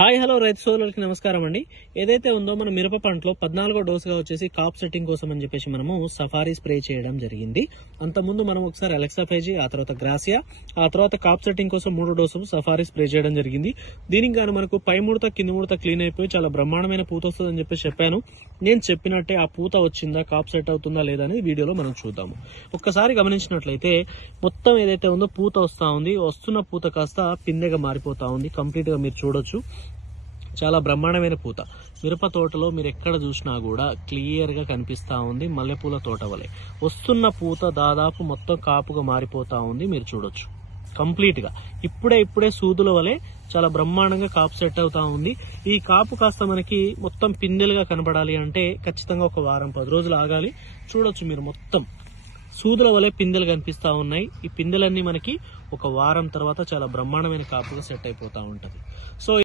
Hi hello రైతు సోదరులకి నమస్కారం అండి. ఏదైతే ఉందో మన మిరప పంటలో 14వ డోసుగా వచ్చేసి కాప్ సెట్టింగ్ కోసం అని చెప్పేసి మనము సఫారీ స్ప్రే చేయడం జరిగింది. అంతకుముందు మనం ఒకసారి అలెక్సాఫైజీ, ఆ తర్వాత గ్రాసియా, ఆ తర్వాత కాప్ సెట్టింగ్ కోసం 3 డోసులు సఫారీ స్ప్రే చేయడం జరిగింది. దీనికి గాను మనకు పై ముడత కింది ముడత క్లీన్ అయిపోయి చాలా బ్రహ్మాండమైన పూత వస్తుందని చెప్పేసి చెప్పాను. నేను చెప్పినట్టే ఆ పూత వచ్చిందా, కాప్ సెట్ అవుతుందా లేదా అనేది వీడియోలో మనం చూద్దాము. ఒక్కసారి గమనించినట్లయితే మొత్తం ఏదైతే ఉందో పూత వస్తా ఉంది. వస్తున్న పూత కాస్త పిందెగా మారిపోతా ఉంది. కంప్లీట్ గా మీరు చూడొచ్చు, చాలా బ్రహ్మాండమైన పూత. మిరప తోటలో మీరు ఎక్కడ చూసినా కూడా క్లియర్ గా కనిపిస్తా ఉంది. మల్లెపూల తోట వలె వస్తున్న పూత దాదాపు మొత్తం కాపుగా మారిపోతా ఉంది. మీరు చూడొచ్చు కంప్లీట్ గా ఇప్పుడే సూదుల వలె చాలా బ్రహ్మాండంగా కాపు సెట్ అవుతా ఉంది. ఈ కాపు కాస్త మనకి మొత్తం పిందెలుగా కనబడాలి అంటే ఖచ్చితంగా ఒక వారం 10 రోజులు ఆగాలి. చూడొచ్చు మీరు మొత్తం సూదుల వలె పిందెలు కనిపిస్తా ఉన్నాయి. ఈ పిందెలన్నీ మనకి ఒక వారం తర్వాత చాలా బ్రహ్మాండమైన కాపుగా సెట్ అయిపోతా ఉంటది. సో